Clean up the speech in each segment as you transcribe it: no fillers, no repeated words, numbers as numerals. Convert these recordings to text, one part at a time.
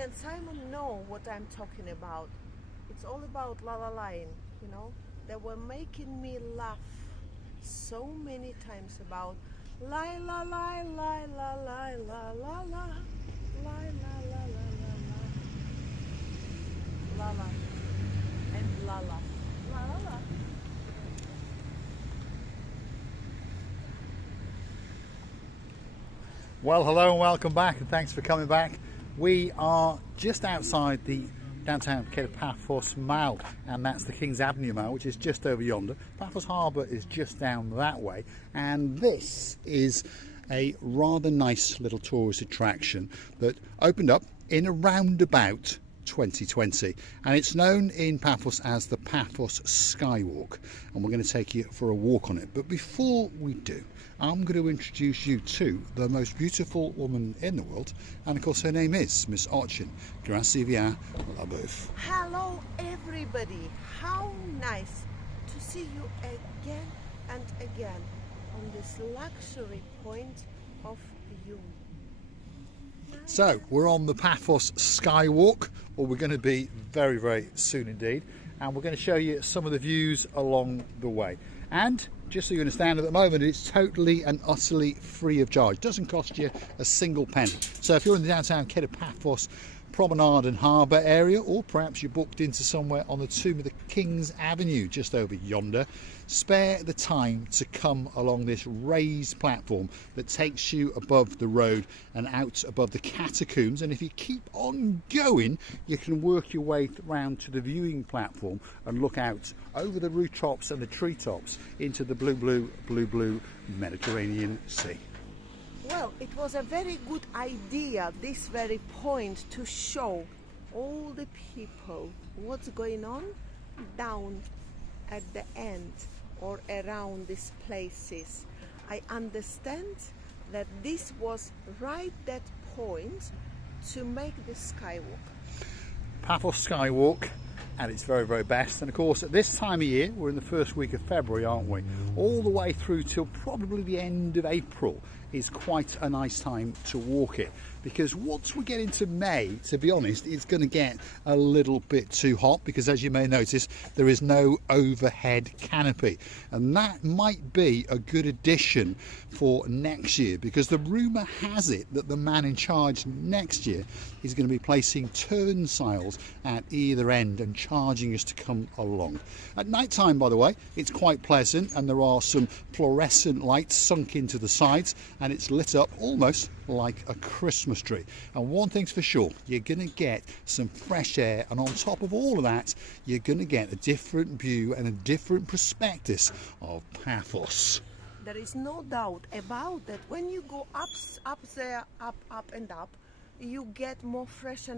and Simon know what I'm talking about. It's all about la la line, you know. They were making me laugh so many times about la la la la la la la la la la la la la la and la la la la la. Well, hello and welcome back, and thanks for coming back. We are just outside the downtown Paphos Mall, and that's the King's Avenue Mall, which is just over yonder. Paphos Harbour is just down that way, and this is a rather nice little tourist attraction that opened up in around about 2020, and it's known in Paphos as the Paphos Skywalk, and we're going to take you for a walk on it. But before we do, I'm going to introduce you to the most beautiful woman in the world, and of course her name is Miss Ochin. Grazie via la boeuf. Hello everybody, how nice to see you again and again on this luxury point of view. So we're on the Paphos Skywalk, or we're going to be very, very soon indeed, and we're going to show you some of the views along the way. And just so you understand, at the moment it's totally and utterly free of charge. It doesn't cost you a single penny. So if you're in the downtown Paphos Promenade and Harbour area, or perhaps you're booked into somewhere on the tomb of the King's Avenue just over yonder, spare the time to come along this raised platform that takes you above the road and out above the catacombs. And if you keep on going, you can work your way round to the viewing platform and look out over the rooftops and the treetops into the blue Mediterranean Sea. Well, it was a very good idea, this very point, to show all the people what's going on down at the end or around these places. I understand that this was right that point to make the skywalk. Paphos Skywalk at its very, very best. And of course, at this time of year, we're in the first week of February, aren't we? All the way through till probably the end of April is quite a nice time to walk it, because once we get into May, to be honest, it's going to get a little bit too hot, because as you may notice, there is no overhead canopy, and that might be a good addition for next year, because the rumour has it that the man in charge next year is going to be placing turnstiles at either end and charging us to come along. At night time, by the way, it's quite pleasant, and there are some fluorescent lights sunk into the sides, and it's lit up almost like a Christmas tree. And one thing's for sure, you're going to get some fresh air, and on top of all of that, you're going to get a different view and a different prospectus of Paphos. There is no doubt about that. When you go up there, up and up, you get more fresh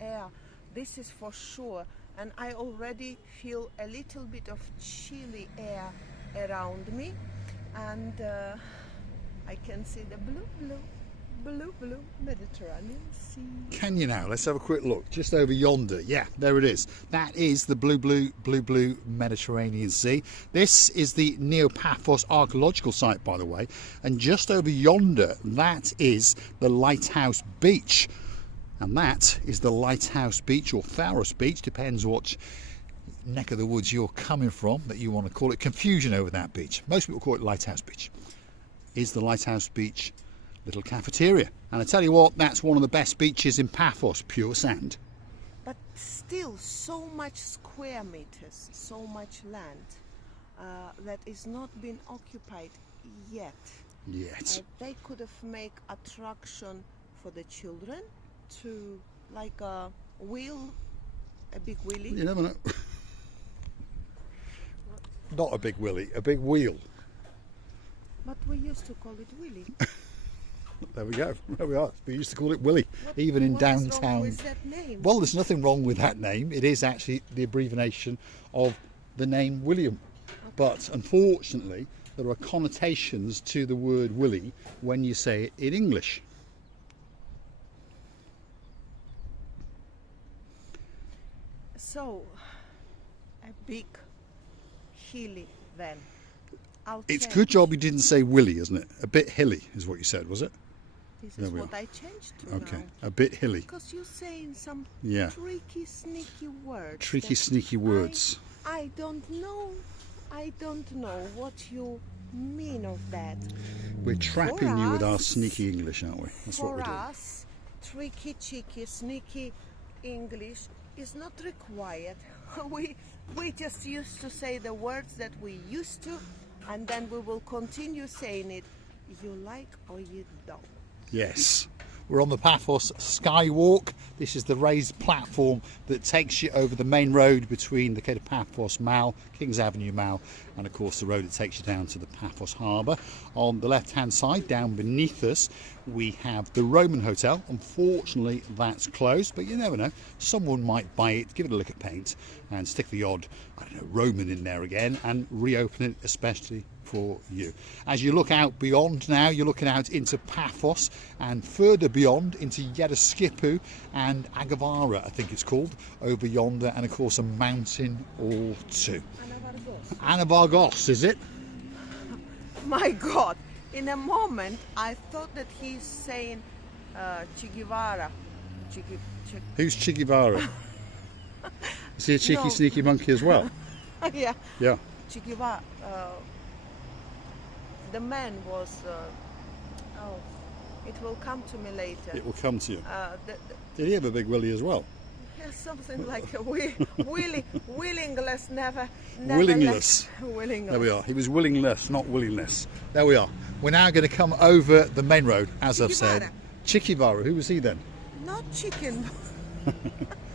air. This is for sure. And I already feel a little bit of chilly air around me, and I can see the blue Mediterranean Sea. Can you now? Let's have a quick look just over yonder. Yeah, there it is. That is the blue Mediterranean Sea. This is the Neo-Paphos archaeological site, by the way, and just over yonder, that is the Lighthouse Beach. And that is the Lighthouse Beach, or Pharos Beach, depends what neck of the woods you're coming from that you want to call it. Confusion over that beach. Most people call it Lighthouse Beach. Is the Lighthouse Beach little cafeteria. And I tell you what, that's one of the best beaches in Paphos, pure sand. But still, so much square meters, so much land that is not been occupied yet. They could have made attraction for the children to, like a wheel, a big wheelie. You never know. Not a big willy, a big wheel. But we used to call it wheelie. There we go. There we are. We used to call it Willie, even in downtown. What's wrong with that name? Well, there's nothing wrong with that name. It is actually the abbreviation of the name William. Okay. But unfortunately, there are connotations to the word Willie when you say it in English. So, a big hilly then. It's a good job you didn't say Willie, isn't it? A bit hilly is what you said, was it? This There is we what are. I changed to Okay, now. a bit hilly. Because you're saying some Yeah. tricky, sneaky words. Tricky, that sneaky words. I don't know. I don't know what you mean of that. We're trapping you with our us- sneaky English, aren't we? That's what For we're doing. us, tricky, cheeky, sneaky English is not required. we just used to say the words that we used to, and then we will continue saying it. You like or you don't. Yes. We're on the Paphos Skywalk. This is the raised platform that takes you over the main road between the Paphos Mall, Kings Avenue Mall, and of course the road that takes you down to the Paphos Harbour. On the left hand side, down beneath us, we have the Roman Hotel. Unfortunately, that's closed, but you never know. Someone might buy it, give it a lick of paint, and stick the odd, I don't know, Roman in there again, and reopen it especially for you. As you look out beyond now, you're looking out into Paphos and further beyond into Yediskipu and Agavara, I think it's called, over yonder, and of course a mountain or two. Anavargos, is it? My God! In a moment, I thought that he's saying Che Guevara. Who's Che Guevara? Is he a cheeky, No. sneaky monkey as well? Yeah, Yeah. Che Guevara. The man was. It will come to me later. It will come to you. The, Did he have a big willy as well? yeah, something like a willingless, never Willingless. Willingless. There we are. He was willingless, not willingness. There we are. We're now going to come over the main road, as I've said. Chikivara. Che Guevara, who was he then? Not chicken.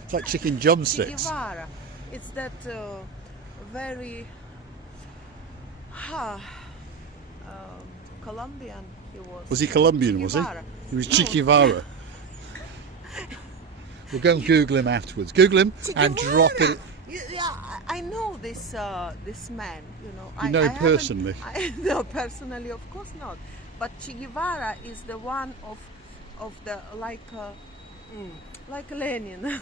It's like chicken Che drumsticks. Guevara. It's that very Colombian he was. Was he Colombian, Che was he? Guevara. He was No. Che Guevara. We'll go and Google him afterwards. Google him Che and Guevara. drop it. Yeah, I know this man. You know. You know him personally? No, personally, of course not. But Che Guevara is the one of the like Lenin.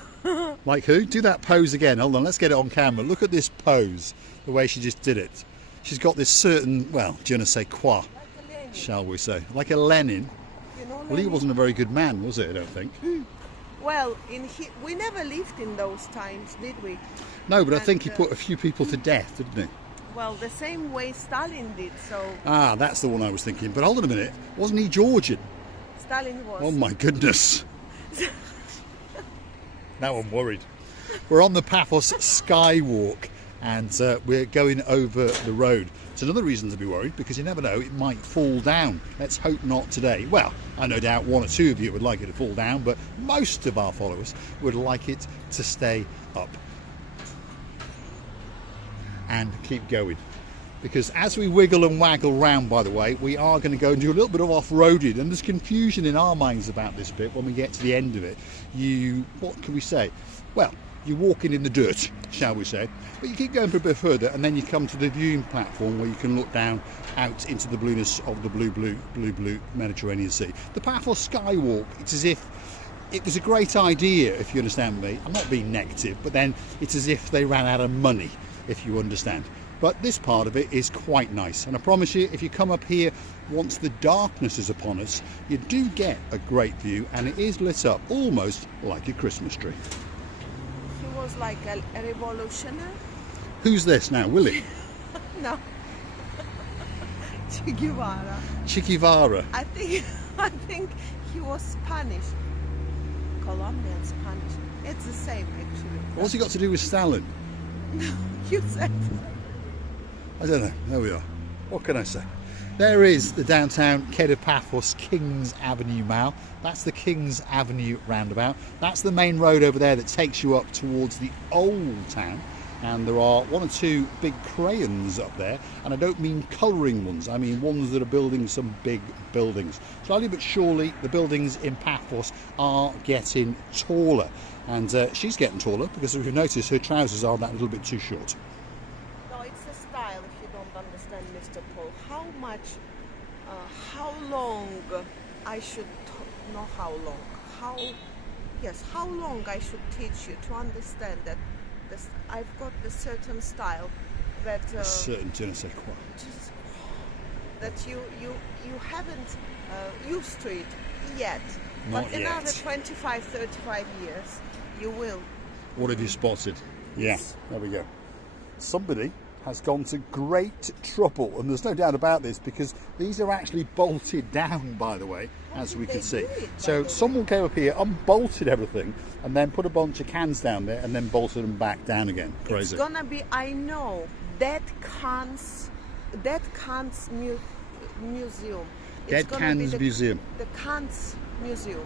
Like who? Do that pose again. Hold on, let's get it on camera. Look at this pose, the way she just did it. She's got this certain, well, je ne sais quoi, Like a Lenin. shall we say. Like a Lenin. You know, Well, he Lenin? wasn't a very good man, was it, I don't think? Well, we never lived in those times, did we? No, but I think he And, put a few people to death, didn't he? Well, the same way Stalin did. So Ah, that's the one I was thinking. But hold on a minute. Wasn't he Georgian? Stalin was. Oh my goodness. Now I'm worried. We're on the Paphos Skywalk and we're going over the road. It's another reason to be worried because you never know, it might fall down. Let's hope not today. Well, I no doubt one or two of you would like it to fall down, but most of our followers would like it to stay up and keep going. Because as we wiggle and waggle round, by the way, we are going to go and do a little bit of off-roading, and there's confusion in our minds about this bit when we get to the end of it. What can we say? Well, you're walking in the dirt, shall we say, but you keep going for a bit further and then you come to the viewing platform where you can look down out into the blueness of the blue Mediterranean Sea. The Paphos Skywalk, it's as if it was a great idea, if you understand me. I'm not being negative, but then it's as if they ran out of money, if you understand. But this part of it is quite nice, and I promise you, if you come up here once the darkness is upon us, you do get a great view, and it is lit up almost like a Christmas tree. He was like a revolutionary. Who's this now, Willie? No. Che Guevara. Che Guevara. I think he was Spanish. Colombian Spanish. It's the same actually. What's he got to do with Stalin? You said. I don't know. There we are. What can I say? There is the downtown Paphos Kings Avenue Mall. That's the Kings Avenue roundabout. That's the main road over there that takes you up towards the old town. And there are one or two big crayons up there. And I don't mean colouring ones. I mean ones that are building some big buildings. Slowly but surely, the buildings in Paphos are getting taller. And she's getting taller because if you've noticed, her trousers are that little bit too short. No, it's a style. If you don't understand, Mr. Paul, how long I should not how long, how long I should teach you to understand that I've got the certain style that Certain je ne sais quoi. that you haven't used to it. yet. Not But yet. another 25, 35 years, you will. What have you spotted? Yeah, there we go. Somebody has gone to great trouble, and there's no doubt about this, because these are actually bolted down, by the way, as we can see. So someone came up here, unbolted everything, and then put a bunch of cans down there, and then bolted them back down again. Crazy. It's gonna be, I know, Dead Cans Museum. Dead Cans Museum. The Cans Museum.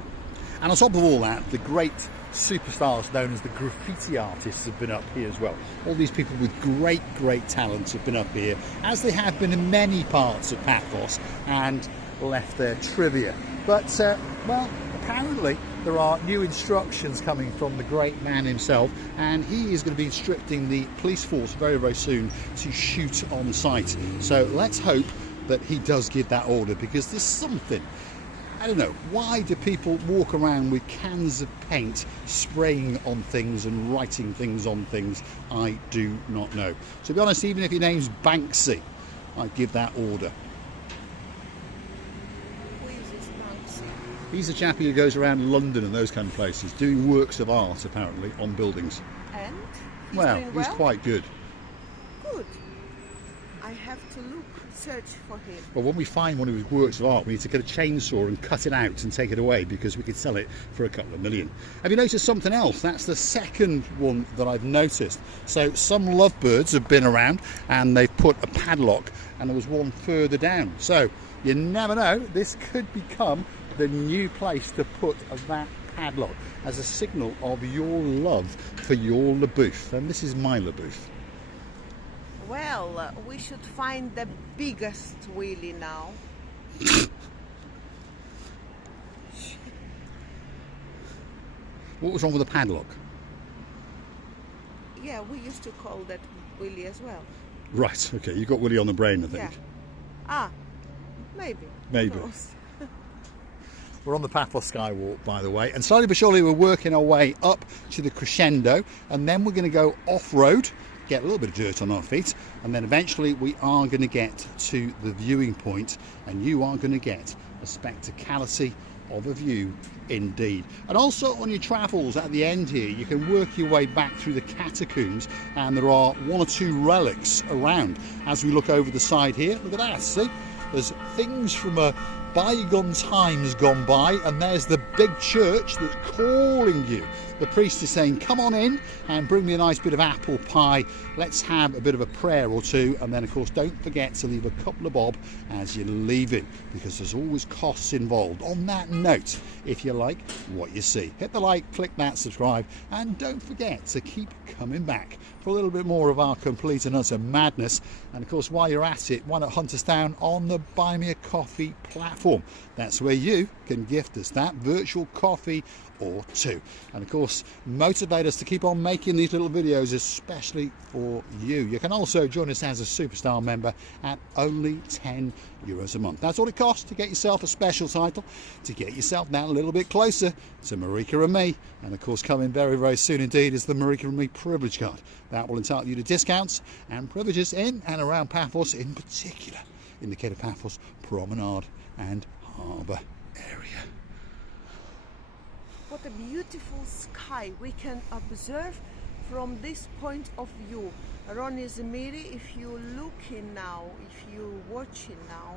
And on top of all that, the great superstars known as the graffiti artists have been up here as well. All these people with great, great talents have been up here, as they have been in many parts of Paphos, and left their trivia. But, well, apparently there are new instructions coming from the great man himself, and he is going to be instructing the police force very, very soon to shoot on sight. So let's hope that he does give that order, because there's something, I don't know, why do people walk around with cans of paint spraying on things and writing things on things? I do not know. To be honest, even if your name's Banksy, I'd give that order. Who is this Banksy? He's a chappie who goes around London and those kind of places doing works of art, apparently, on buildings. And? Well, he's quite good. Good. I have to search for him. Well, when we find one of his works of art, we need to get a chainsaw and cut it out and take it away, because we could sell it for a couple of million. Have you noticed something else? That's the second one that I've noticed. So some lovebirds have been around and they've put a padlock, and there was one further down. So you never know, this could become the new place to put that padlock as a signal of your love for your LaBouffe. And this is my LaBouffe. Well, we should find the biggest wheelie now. What was wrong with the padlock? Yeah, we used to call that wheelie as well. Right, okay, you got Willie on the brain, I think. Yeah. Ah, maybe. Maybe. Who knows? We're on the Paphos Skywalk, by the way, and slowly but surely we're working our way up to the crescendo, and then we're going to go off-road, get a little bit of dirt on our feet, and then eventually we are going to get to the viewing point, and you are going to get a spectacality of a view indeed. And also on your travels at the end here, you can work your way back through the catacombs, and there are one or two relics around. As we look over the side here, look at that, see? There's things from a bygone times gone by, and there's the big church that's calling you. The priest is saying, come on in and bring me a nice bit of apple pie. Let's have a bit of a prayer or two, and then of course don't forget to leave a couple of bob as you're leaving, because there's always costs involved. On that note, if you like what you see, hit the like, click that subscribe, and don't forget to keep coming back for a little bit more of our complete and utter madness. And of course, while you're at it, why not hunt us down on the Buy Me a Coffee platform? That's where you can gift us that virtual coffee or two, and of course motivate us to keep on making these little videos, especially for you. You can also join us as a superstar member at only €10 a month. That's all it costs to get yourself a special title, to get yourself now a little bit closer to Marika and me. And of course, coming very, very soon indeed is the Marika and me privilege card. That will entitle you to discounts and privileges in and around Paphos, in particular in the Cape of Paphos Promenade and Harbour area. What a beautiful sky we can observe from this point of view. Ronnie Zemiri, if you're looking now, if you're watching now,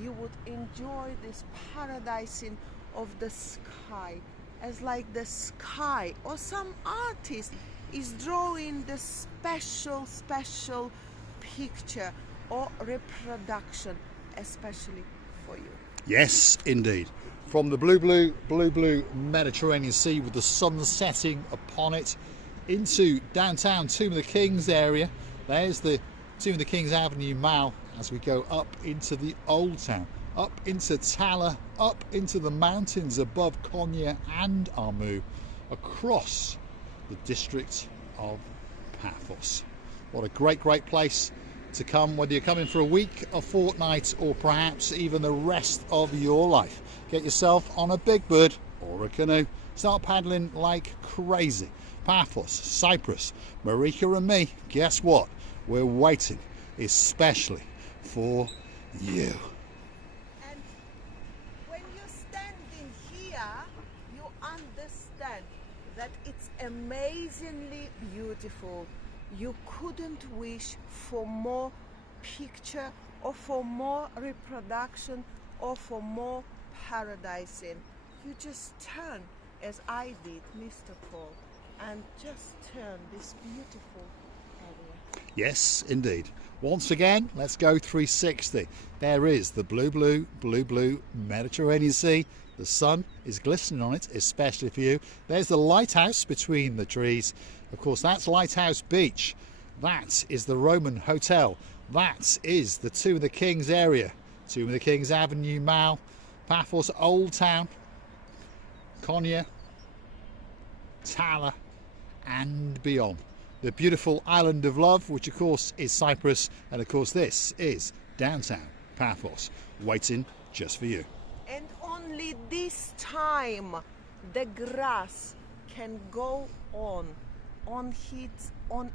you would enjoy this paradising of the sky, as like the sky or some artist is drawing the special picture or reproduction, especially for you. Yes, indeed. From the blue Mediterranean Sea with the sun setting upon it, into downtown Tomb of the Kings area. There's the Tomb of the Kings Avenue Mall as we go up into the Old Town, up into Tala, up into the mountains above Konya and Armu, across the district of Paphos. What a great place to come, whether you're coming for a week, a fortnight, or perhaps even the rest of your life. Get yourself on a big bird or a canoe. Start paddling like crazy. Paphos, Cyprus, Marika and me, guess what? We're waiting, especially for you. And when amazingly beautiful. You couldn't wish for more picture or for more reproduction or for more paradising. You just turn as I did, Mr. Paul, and just turn this beautiful area. Yes, indeed. Once again, let's go 360. There is the blue Mediterranean Sea. The sun is glistening on it, especially for you. There's the lighthouse between the trees. Of course, that's Lighthouse Beach. That is the Roman Hotel. That is the Tomb of the Kings area. Tomb of the Kings Avenue Mall, Paphos Old Town, Konya, Tala, and beyond. The beautiful island of love, which of course is Cyprus, and of course this is downtown Paphos, waiting just for you. And only this time the grass can go on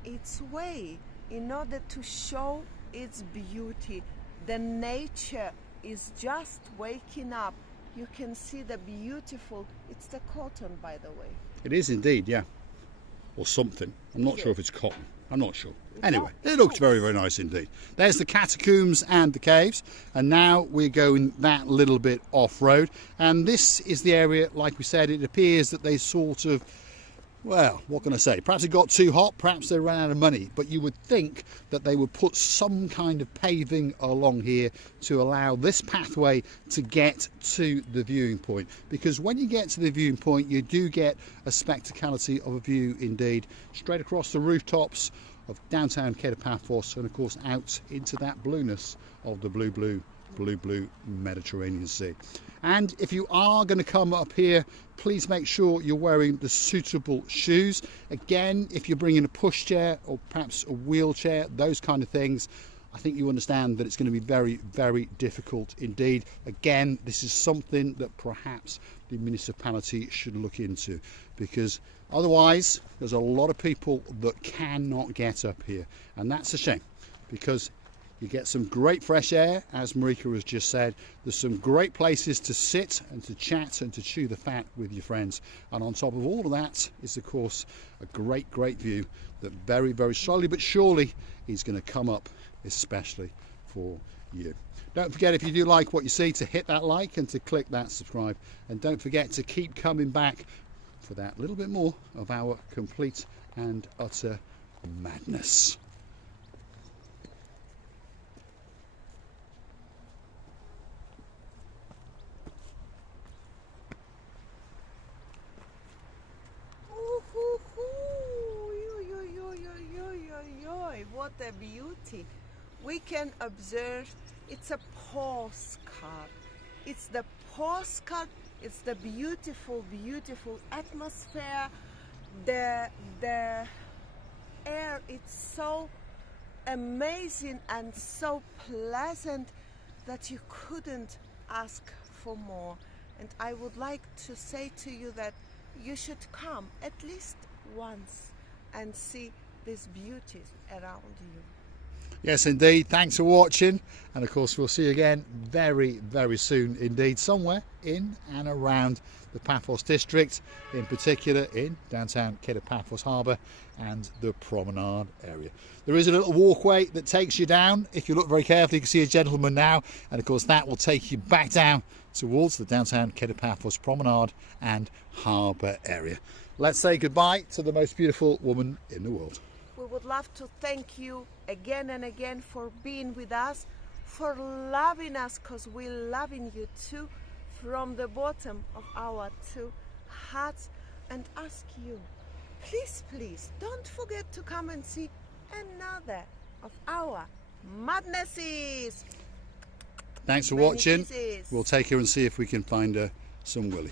its way in order to show its beauty. The nature is just waking up. You can see the beautiful, it's the cotton, by the way. It is indeed, yeah. Or something. I'm not sure if it's cotton. I'm not sure. Anyway, it looks very, very nice indeed. There's the catacombs and the caves, and now we're going that little bit off-road. And this is the area, like we said, it appears that they sort of, well, what can I say? Perhaps it got too hot, perhaps they ran out of money, but you would think that they would put some kind of paving along here to allow this pathway to get to the viewing point. Because when you get to the viewing point, you do get a spectacality of a view indeed, straight across the rooftops of downtown Paphos, and of course out into that blueness of the blue Mediterranean Sea. And if you are going to come up here, please make sure you're wearing the suitable shoes. Again, if you're bringing a pushchair or perhaps a wheelchair, those kind of things, I think you understand that it's going to be very, very difficult indeed. Again, this is something that perhaps the municipality should look into, because otherwise there's a lot of people that cannot get up here, and that's a shame, because you get some great fresh air, as Marika has just said. There's some great places to sit and to chat and to chew the fat with your friends. And on top of all of that is, of course, a great view that very, very slowly but surely is going to come up, especially for you. Don't forget, if you do like what you see, to hit that like and to click that subscribe. And don't forget to keep coming back for that little bit more of our complete and utter madness. What a beauty. We can observe, it's a postcard. It's the postcard, it's the beautiful atmosphere. The air, it's so amazing and so pleasant that you couldn't ask for more. And I would like to say to you that you should come at least once and see these beauties around you. Yes indeed, thanks for watching, and of course we'll see you again very, very soon indeed, somewhere in and around the Paphos district, in particular in downtown Paphos Harbour and the promenade area. There is a little walkway that takes you down. If you look very carefully, you can see a gentleman now, and of course that will take you back down towards the downtown Paphos promenade and harbour area. Let's say goodbye to the most beautiful woman in the world. We would love to thank you again and again for being with us, for loving us, because we're loving you too, from the bottom of our two hearts, and ask you, please, don't forget to come and see another of our madnesses. Thanks for watching. We'll take her and see if we can find her some willy.